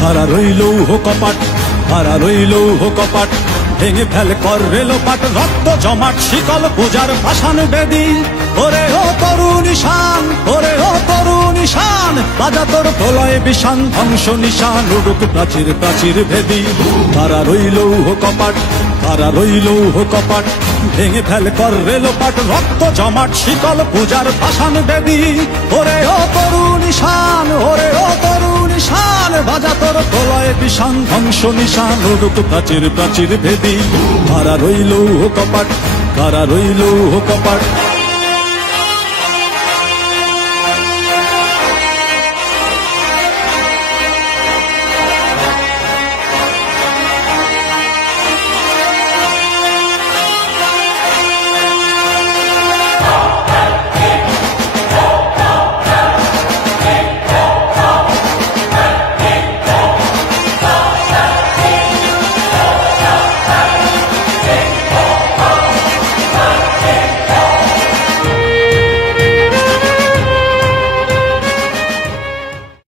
হারা রইল কপাট, হারা রইল কপাট, ভেঙে ফেল কর রেলোপাট, রক্ত জমাট শিকল পূজার পাষাণ বেদী। ওরে ও তরুণ ঈশান, ওরে ও তরুণ ঈশান, বাজা তোর প্রলয় বিষান, ধ্বংস নিশান উড়ুক প্রাচীর প্রাচীর ভেদী। হারা রইল কপাট, হারা রইল কপাট, ভেঙে ফেল কর রেলোপাট, রক্ত জমাট শিকল পূজার পাষাণ বেদী। ওরে ও তরুণ ঈশান, ওরে ও তরুণ ঈশান, বাজা তোর প্রলয় বিষান, ধ্বংস নিশান উড়ুক প্রাচীর প্রাচীর ভেদী। হারা রইল কপাট, হারা রইল কপাট।